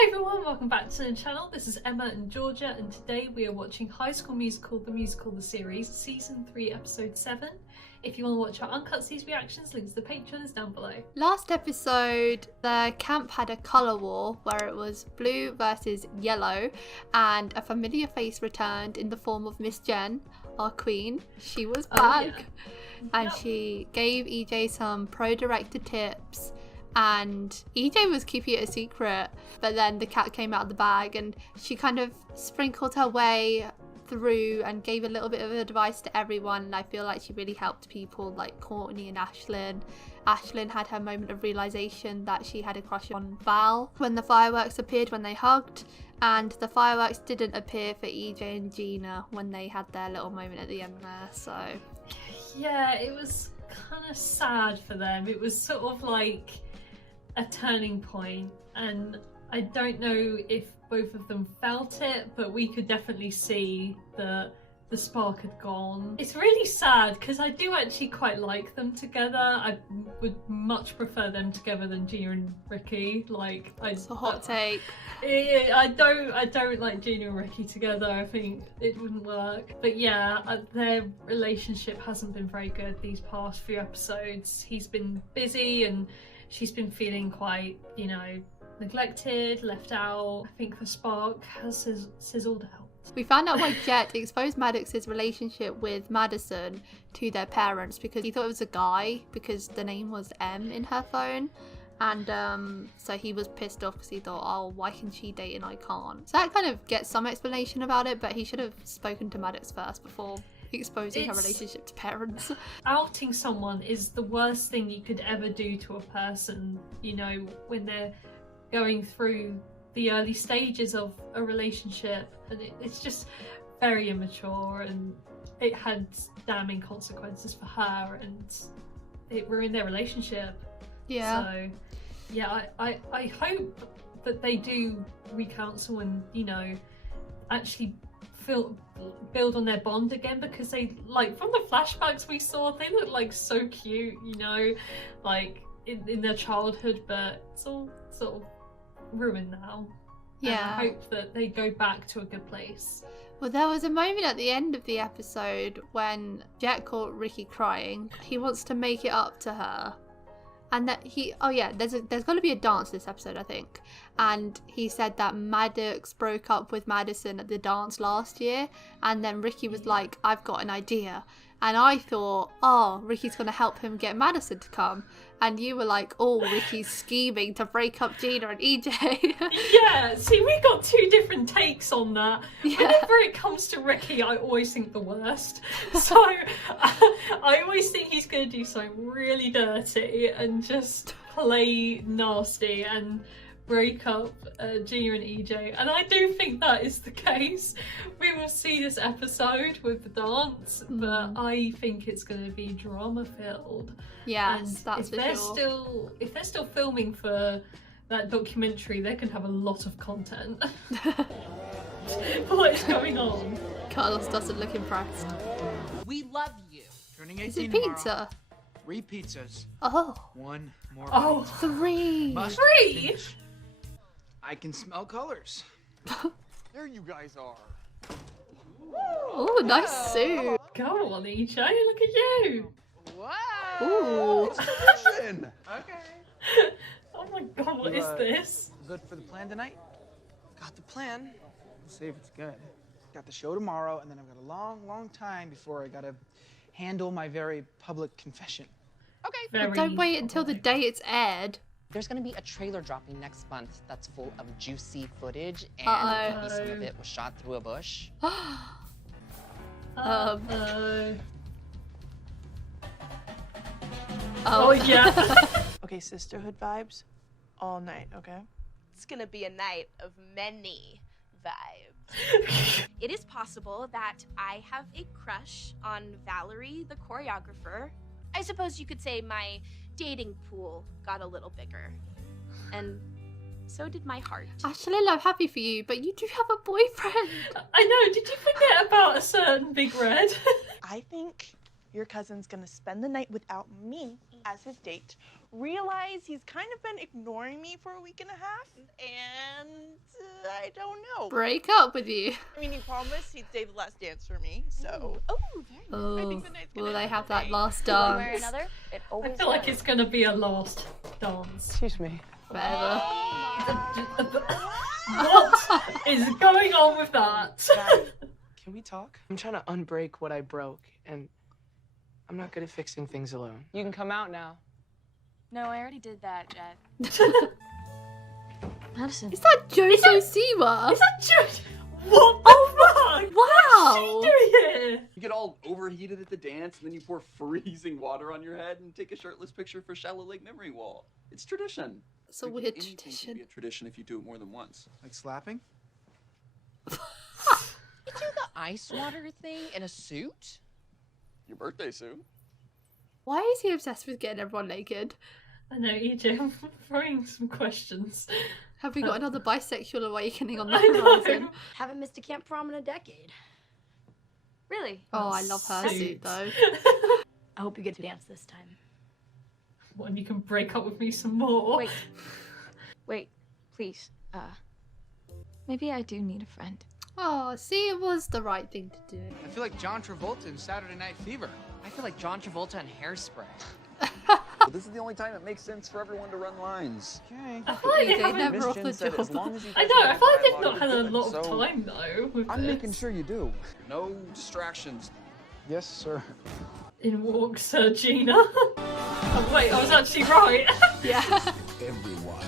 Hi everyone, welcome back to the channel. This is Emma and Georgia, and today we are watching High School Musical, the musical, the series, season 3, episode 7. If you want to watch our uncut series reactions, links to the Patreon is down below. Last episode, the camp had a colour war where it was blue versus yellow, and a familiar face returned in the form of Miss Jen, our queen. She was back, and she gave EJ some pro-director tips. And EJ was keeping it a secret, but then the cat came out of the bag and she kind of sprinkled her way through and gave a little bit of advice to everyone, and I feel like she really helped people like Courtney and Ashlyn. Ashlyn had her moment of realization that she had a crush on Val when the fireworks appeared when they hugged, and the fireworks didn't appear for EJ and Gina when they had their little moment at the end there. So yeah, it was kind of sad for them. It was sort of like a turning point, and I don't know if both of them felt it, but we could definitely see that the spark had gone. It's really sad because I do actually quite like them together. I would much prefer them together than Gina and Ricky. Like, it's a hot take. I don't like Gina and Ricky together. I think it wouldn't work. But yeah, their relationship hasn't been very good these past few episodes. He's been busy and she's been feeling quite, you know, neglected, left out. I think the spark has sizzled out. We found out why Jet exposed Maddox's relationship with Madison to their parents, because he thought it was a guy because the name was M in her phone. And so he was pissed off because he thought, oh, why can she date and I can't? So that kind of gets some explanation about it, but he should have spoken to Maddox first before exposing her relationship to parents. Outing someone is the worst thing you could ever do to a person, you know, when they're going through the early stages of a relationship, and it's just very immature, and it had damning consequences for her, and it ruined their relationship. Yeah. So yeah, I hope that they do recounsel and, you know, actually build on their bond again, because they, like, from the flashbacks we saw, they look like so cute, you know, like in their childhood, but it's all sort of ruined now. Yeah. And I hope that they go back to a good place. Well, there was a moment at the end of the episode when Jet caught Ricky crying. He wants to make it up to her. And that there's going to be a dance this episode, I think. And he said that Maddox broke up with Madison at the dance last year. And then Ricky was like, I've got an idea. And I thought, oh, Ricky's going to help him get Madison to come. And you were like, oh, Ricky's scheming to break up Gina and EJ. Yeah, see, we got two different takes on that. Yeah. Whenever it comes to Ricky, I always think the worst. So I always think he's going to do something really dirty and just play nasty and break up Gina and EJ. And I do think that is the case. We will see this episode with the dance, but I think it's going to be drama filled. Yes, that's for sure. If they're still filming for that documentary, they can have a lot of content. What is going on? Carlos doesn't look impressed. We love you. Turning 18 Is it tomorrow. pizza? 3 pizzas. Oh. 1 more. Oh, 3. Must 3? finish. I can smell colors. There you guys are. Oh, nice suit. go on, EJ. Look at you. Wow. Ooh. Okay. Oh my god, what is this? Good for the plan tonight? Got the plan. We'll see if it's good. Got the show tomorrow, and then I've got a long time before I gotta handle my very public confession. Okay. But don't wait until the day it's aired. There's gonna be a trailer dropping next month that's full of juicy footage, and maybe some of it was shot through a bush. Oh yeah. Okay, sisterhood vibes all night, okay? It's gonna be a night of many vibes. It is possible that I have a crush on Valerie, the choreographer. I suppose you could say my dating pool got a little bigger. And so did my heart. Ashlyn, I'm happy for you, but you do have a boyfriend. I know, did you forget about a certain big red? I think your cousin's gonna spend the night without me as his date, realize he's kind of been ignoring me for a week and a half, and I don't know. Break up with you. I mean, he promised he'd save the last dance for me, so. Oh, very nice. I Oh, think the night's will gonna they end have that today. last One way or dance? another, it I always feel like does. it's gonna be a last dance. Excuse me. Forever. What is going on with that? Can we talk? I'm trying to unbreak what I broke, and I'm not good at fixing things alone. You can come out now. No, I already did that, Jet. Madison. Is that Jojo Siwa? Is that just what the fuck? Wow. What's she doing here? You get all overheated at the dance, and then you pour freezing water on your head and take a shirtless picture for Shallow Lake Memory Wall. It's tradition. It's a Like, weird anything can tradition. be a tradition if you do it more than once. Like slapping? You do the ice water thing in a suit? Your birthday suit. Why is he obsessed with getting everyone naked? I know, EJ, I'm throwing some questions. Have we got another bisexual awakening on the I know. horizon? Haven't missed a camp prom in a decade. Really? Oh, I love her Suit. suit though. I hope you get to dance this time. What, and you can break up with me some more? Wait. Wait, please. Maybe I do need a friend. Oh, see, it was the right thing to do. I feel like John Travolta in Saturday Night Fever. I feel like John Travolta and Hairspray. But this is the only time it makes sense for everyone to run lines. Okay. I feel like they They haven't... never Miss offered Jen said as job. long as you I guys know, I have feel like they've dialogue, not had you're a good. lot of So, time though with I'm this. making sure you do. No distractions. Yes, sir. In walks Gina. Oh, wait, I was actually right. Yeah. Everyone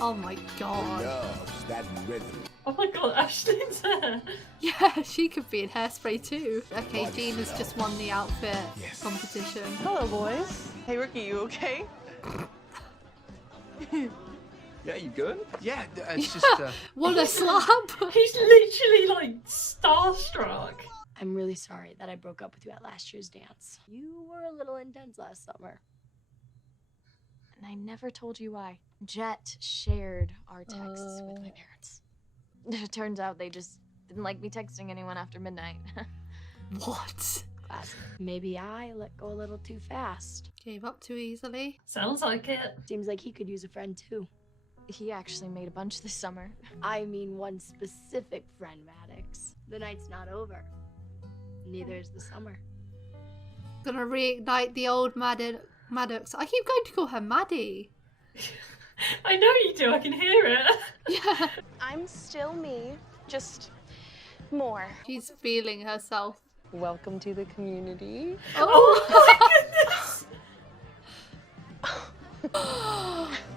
Oh my god. loves that rhythm. Oh my god, Ashley's there. Yeah, she could be in Hairspray too. Okay, Gina's just won the outfit competition. Hello, boys. Hey, Ricky, you okay? Yeah, you good? Yeah, it's just, What a slap! He's literally like starstruck. I'm really sorry that I broke up with you at last year's dance. You were a little intense last summer. And I never told you why. Jet shared our texts with my parents. It turns out they just didn't like me texting anyone after midnight. What? Classic. Maybe I let go a little too fast. Gave up too easily. Sounds like it. Seems like he could use a friend too. He actually made a bunch this summer. I mean one specific friend, Maddox. The night's not over. Neither is the summer. Gonna reignite the old Maddox. I keep going to call her Maddie. I know you do, I can hear it. Yeah. I'm still me, just more. She's feeling herself. Welcome to the community. Oh my goodness!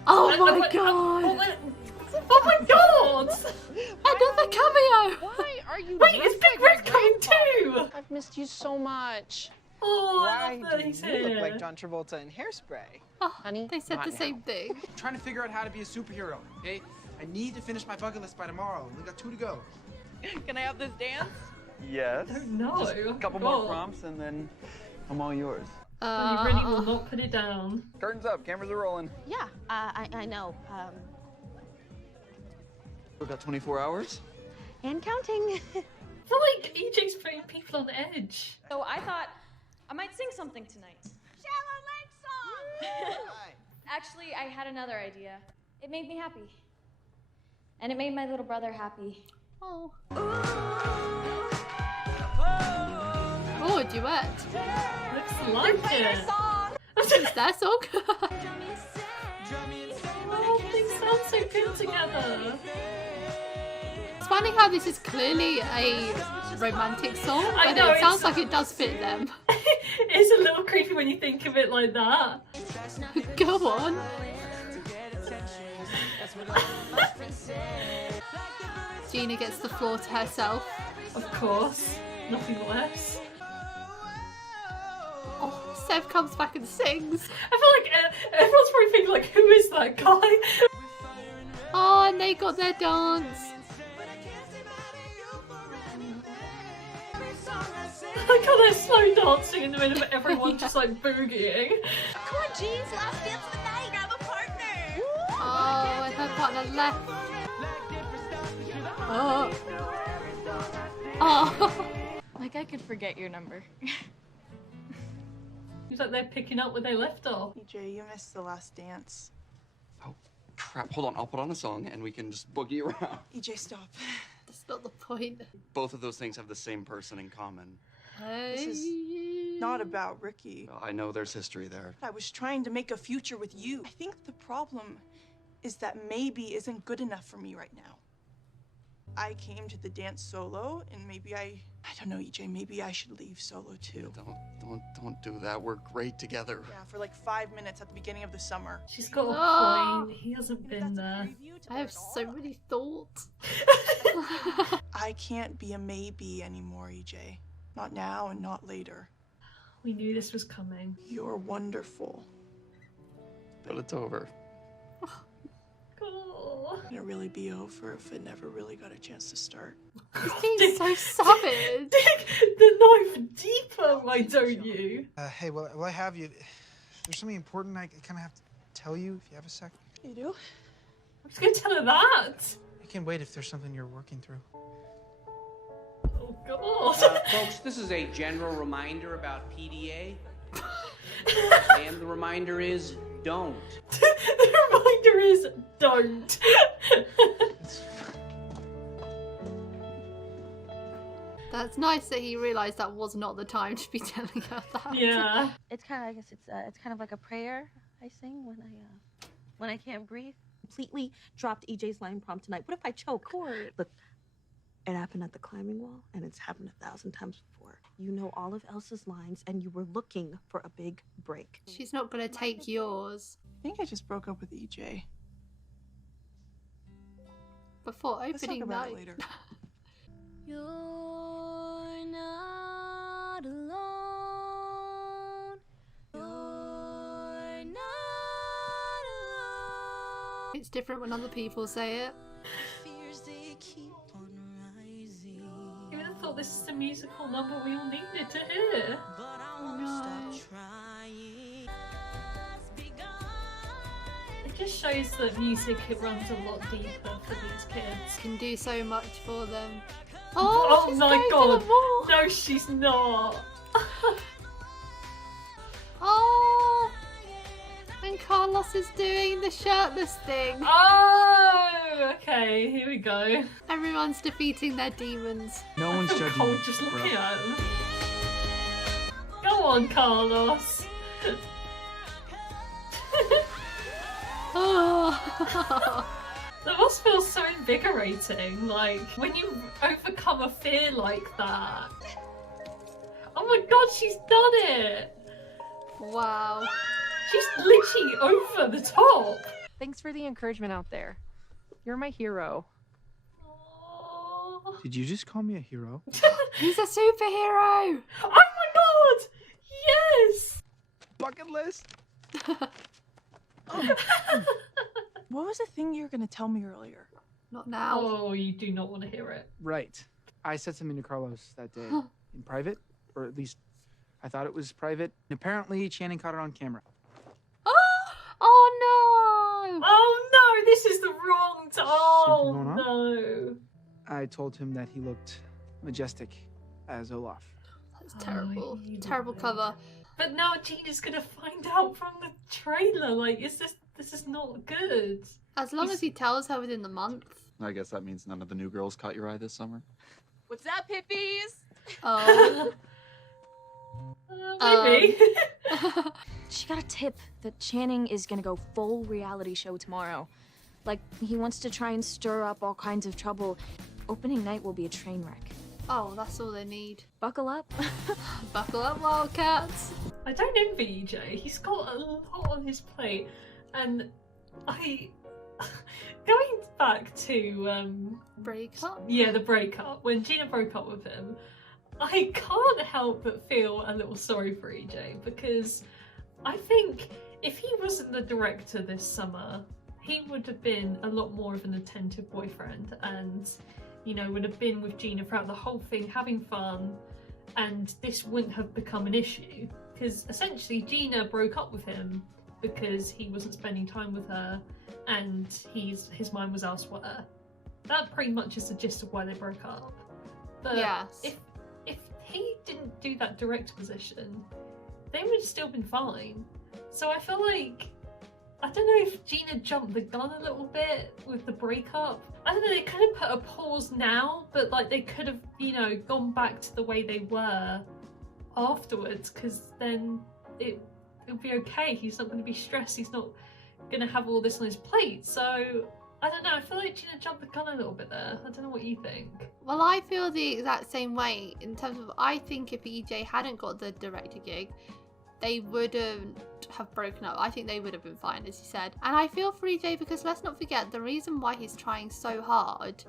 Oh my god! Oh my god! Another cameo! Why are you Wait, is dressed Big like Red my coming grandpa? too? I've missed you so much. Oh, I why love that do he's you look here. like John Travolta in Hairspray? Oh, Honey, they said not the now. same thing. I'm trying to figure out how to be a superhero, okay? I need to finish my bucket list by tomorrow. We got 2 to go. Can I have this dance? Yes. Oh, no. Just a couple God. more prompts, and then I'm all yours. And you really will not put it down. Curtains up, cameras are rolling. Yeah, I know. We've got 24 hours. And counting. I feel like EJ's putting people on edge. So I thought I might sing something tonight. Shallow Lake song! Actually, I had another idea. It made me happy. And it made my little brother happy. Oh. Oh, a duet. Looks like it. It's their song. Oh, things sound so good together. It's funny how this is clearly a romantic song, I but know, it sounds it's- like it does fit them. It's a little creepy when you think of it like that. Go on. Gina gets the floor to herself. Of course. Nothing less. Oh, Sev comes back and sings. I feel like everyone's probably thinking, like, who is that guy? Oh, and they got their dance. Like how they're slow dancing in the middle of everyone just like boogieing. Come on, Jeans, last dance of the night. Grab a partner. Oh, and her partner left. Oh. Oh. Like I could forget your number. It's like they're picking up where they left off. EJ, you missed the last dance. Oh, Crap, hold on. I'll put on a song and we can just boogie around. EJ, stop. That's not the point. Both of those things have the same person in common. This is not about Ricky. I know there's history there. I was trying to make a future with you. I think the problem is that maybe isn't good enough for me right now. I came to the dance solo, and maybe I don't know, EJ, maybe I should leave solo too. Don't do that. We're great together. Yeah, for like 5 minutes at the beginning of the summer. She's got a point. He hasn't been there. I have so many thoughts. I can't be a maybe anymore, EJ. Not now and not later. We knew this was coming. You're wonderful. But it's over. Oh. It'd really be over if it never really got a chance to start. He's so savage. Dig the knife deeper, why don't you? Hey, well, I have you. There's something important I kind of have to tell you if you have a sec. You do? I'm just gonna tell her that. I can wait if there's something you're working through. Oh, God. Folks, this is a general reminder about PDA. And the reminder is don't. The reminder is don't. That's nice that he realised that was not the time to be telling her that. Yeah. It's kind of, I guess it's kind of like a prayer I sing when I can't breathe. Completely dropped EJ's line prompt tonight. What if I choke? Look, it happened at the climbing wall, and it's happened 1,000 times before. You know all of Elsa's lines, and you were looking for a big break. She's not gonna take yours. I think I just broke up with EJ. Before Let's talk opening about it night. later. You're not alone. You're not alone. It's different when other people say it. Fears they keep on rising. You would have thought this is the musical number we all needed to hear. But I won't stop trying. It just shows that music, it runs a lot deeper for these kids. Can do so much for them. Oh, she's my going God. to the mall. No, she's not. Oh, and Carlos is doing the shirtless thing. Oh, okay, here we go. Everyone's defeating their demons. No one's I'm judging cold you, just bro. looking at him. Go on, Carlos. Oh. That must feel so invigorating, like, when you overcome a fear like that. Oh my God, she's done it! Wow. She's literally over the top! Thanks for the encouragement out there. You're my hero. Oh, Did you just call me a hero? He's a superhero. oh my God! Yes! Bucket list? What was the thing you were going to tell me earlier? Not now. Oh, you do not want to hear it. Right. I said something to Carlos that day in private, or at least I thought it was private. And apparently Channing caught it on camera. Oh no! Oh no, this is the wrong time! Oh Something going no. I told him that he looked majestic as Olaf. That's terrible. you Terrible did. cover. But now Gina's gonna find out from the trailer, like, this is not good. As long as he tells her within the month. I guess that means none of the new girls caught your eye this summer. What's up, hippies? Oh. Maybe. She got a tip that Channing is gonna go full reality show tomorrow. Like, he wants to try and stir up all kinds of trouble. Opening night will be a train wreck. Oh, that's all they need. Buckle up. Buckle up, Wildcats. I don't envy EJ. He's got a lot on his plate, and I going back to Breakup? yeah, the breakup, when Gina broke up with him, I can't help but feel a little sorry for EJ, because I think if he wasn't the director this summer, he would have been a lot more of an attentive boyfriend, and you know, would have been with Gina throughout the whole thing, having fun, and this wouldn't have become an issue. Because essentially Gina broke up with him because he wasn't spending time with her and his mind was elsewhere. That pretty much is the gist of why they broke up. But Yes. if he didn't do that director position, they would have still been fine. So I feel like I don't know if Gina jumped the gun a little bit with the breakup. I don't know, they could have put a pause now, but like they could have, you know, gone back to the way they were afterwards, because then it'll be okay. He's not going to be stressed. He's not going to have all this on his plate. So I don't know. I feel like Gina jumped the gun a little bit there. I don't know what you think. Well, I feel the exact same way in terms of, I think if EJ hadn't got the director gig, they wouldn't have broken up. I think they would have been fine, as you said. And I feel for EJ because let's not forget the reason why he's trying so hard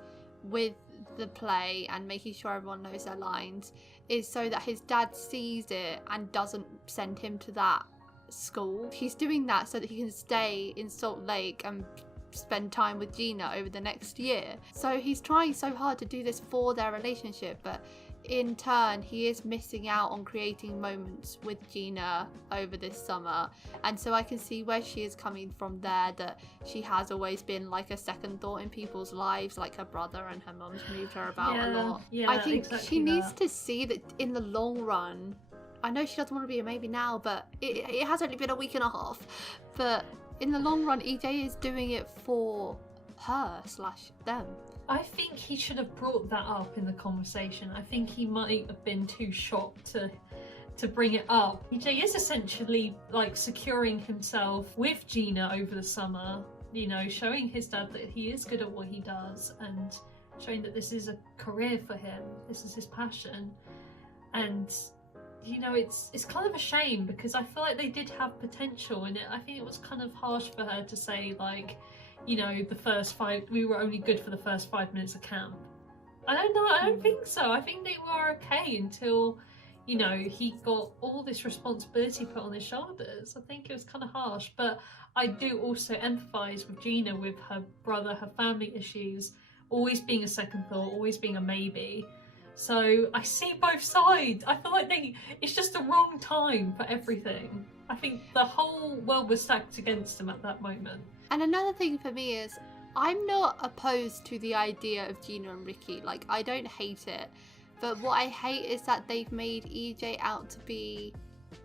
with the play and making sure everyone knows their lines is so that his dad sees it and doesn't send him to that school. He's doing that so that he can stay in Salt Lake and spend time with Gina over the next year. So he's trying so hard to do this for their relationship, but in turn he is missing out on creating moments with Gina over this summer. And so I can see where she is coming from there, that she has always been like a second thought in people's lives, like her brother and her mum's moved her about a lot. I think exactly she needs to see that in the long run. I know she doesn't want to be a maybe now, but it has only been a week and a half, but in the long run EJ is doing it for her / them. I think he should have brought that up in the conversation. I think he might have been too shocked to bring it up. EJ is essentially like securing himself with Gina over the summer, you know, showing his dad that he is good at what he does and showing that this is a career for him, this is his passion. And you know, it's kind of a shame because I feel like they did have potential in it. I think it was kind of harsh for her to say like, you know, we were only good for the first 5 minutes of camp. I don't know, I don't think so. I think they were okay until, you know, he got all this responsibility put on his shoulders. I think it was kind of harsh, but I do also empathise with Gina, with her brother, her family issues, always being a second thought, always being a maybe. So I see both sides. I feel like it's just the wrong time for everything. I think the whole world was stacked against him at that moment. And another thing for me is, I'm not opposed to the idea of Gina and Ricky. Like, I don't hate it. But what I hate is that they've made EJ out to be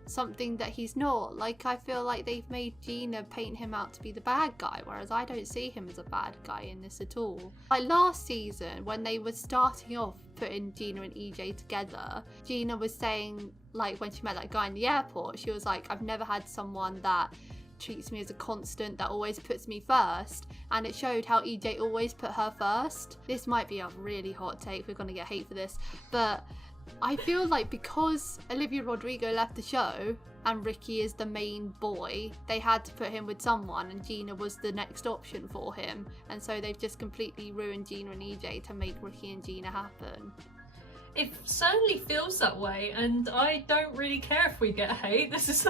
something that he's not. Like, I feel like they've made Gina paint him out to be the bad guy, whereas I don't see him as a bad guy in this at all. Like last season, when they were starting off putting Gina and EJ together, Gina was saying, like when she met that guy in the airport, she was like, I've never had someone that treats me as a constant, that always puts me first. And it showed how EJ always put her first. This might be a really hot take, we're gonna get hate for this, but I feel like because Olivia Rodrigo left the show and Ricky is the main boy, they had to put him with someone, and Gina was the next option for him. And so they've just completely ruined Gina and EJ to make Ricky and Gina happen. It certainly feels that way, and I don't really care if we get hate. This is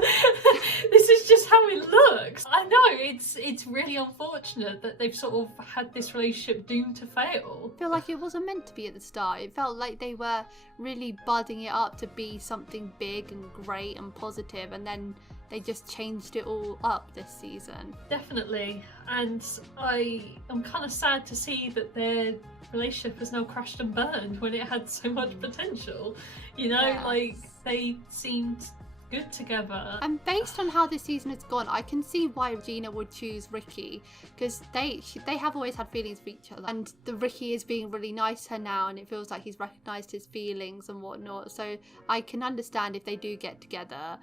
just how it looks. I know it's really unfortunate that they've sort of had this relationship doomed to fail. I feel like it wasn't meant to be at the start. It felt like they were really budding it up to be something big and great and positive, and then they just changed it all up this season. Definitely, and I'm kind of sad to see that their relationship has now crashed and burned when it had so much potential. You know, yes. Like they seemed good together. And based on how this season has gone, I can see why Gina would choose Ricky, because they have always had feelings for each other, and the Ricky is being really nice to her now, and it feels like he's recognised his feelings and whatnot. So I can understand if they do get together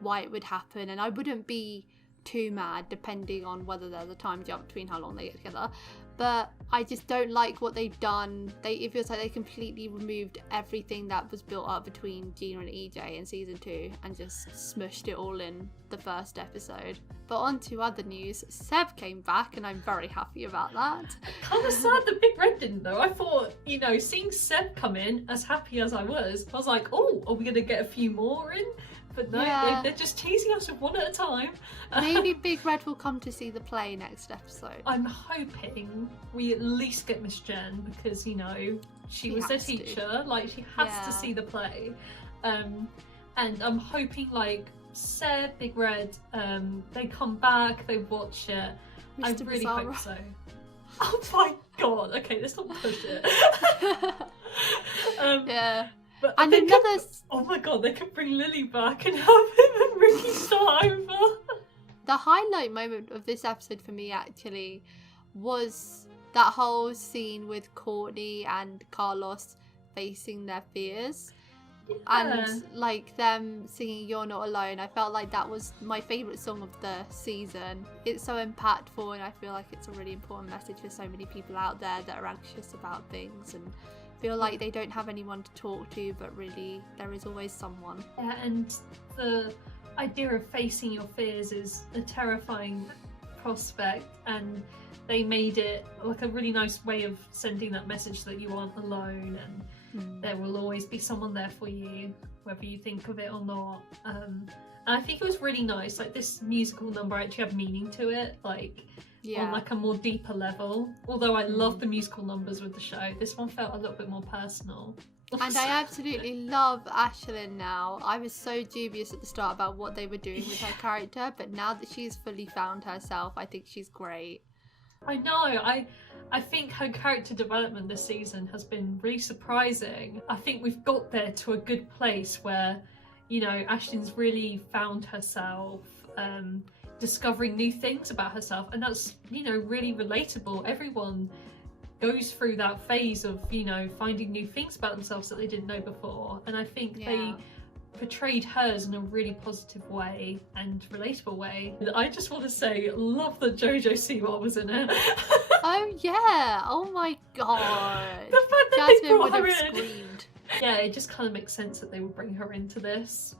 why it would happen, and I wouldn't be too mad depending on whether there's a time jump between how long they get together. But I just don't like what they've done. It feels like they completely removed everything that was built up between Gina and EJ in season 2 and just smushed it all in the first episode. But on to other news. Seb came back and I'm very happy about that. Kind of sad that Big Red didn't though. I thought, you know, seeing Seb come in, as happy as I was like, oh, are we going to get a few more in? But no, yeah. They're just teasing us with one at a time. Maybe Big Red will come to see the play next episode. I'm hoping we at least get Miss Jen, because, you know, she was their teacher. Like, she has to see the play. And I'm hoping, like, Seb, Big Red, they come back, they watch it. Mr. I really Bizarro. hope so. Oh my god, okay, let's not push it. Yeah. But and oh my god, they could bring Lily back and have him and Ricky start over. The highlight moment of this episode for me actually was that whole scene with Courtney and Carlos facing their fears. And like them singing You're Not Alone. I felt like that was my favourite song of the season. It's so impactful, and I feel like it's a really important message for so many people out there that are anxious about things and feel like they don't have anyone to talk to, but really there is always someone. Yeah, and the idea of facing your fears is a terrifying prospect, and they made it like a really nice way of sending that message that you aren't alone, and there will always be someone there for you, whether you think of it or not. And I think it was really nice, like this musical number actually had meaning to it, like on like a more deeper level. Although I love the musical numbers with the show, this one felt a little bit more personal. And I absolutely love Ashlyn now. I was so dubious at the start about what they were doing with her character, but now that she's fully found herself, I think she's great. I know, I think her character development this season has been really surprising. I think we've got there to a good place where, you know, Ashlyn's really found herself, discovering new things about herself, and that's, you know, really relatable. Everyone goes through that phase of, you know, finding new things about themselves that they didn't know before, and I think they portrayed hers in a really positive way and relatable way. I just want to say, love that Jojo Siwa was in it. Oh yeah, oh my god. The fact that Jasmine they brought would her have in. screamed. Yeah, it just kind of makes sense that they would bring her into this.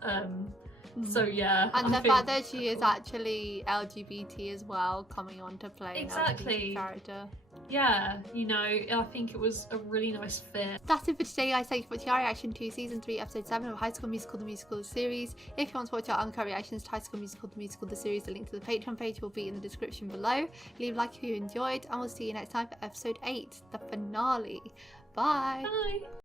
So yeah. And I the fact that she is actually LGBT as well, coming on to play an LGBT character. Yeah, you know, I think it was a really nice fit. That's it for today, guys. Thank you for watching our reaction to Season 3, Episode 7 of High School Musical, the Musical, the series. If you want to watch our uncut reactions to High School Musical, the Musical, the series, the link to the Patreon page will be in the description below. Leave a like if you enjoyed, and we'll see you next time for Episode 8, the finale. Bye! Bye!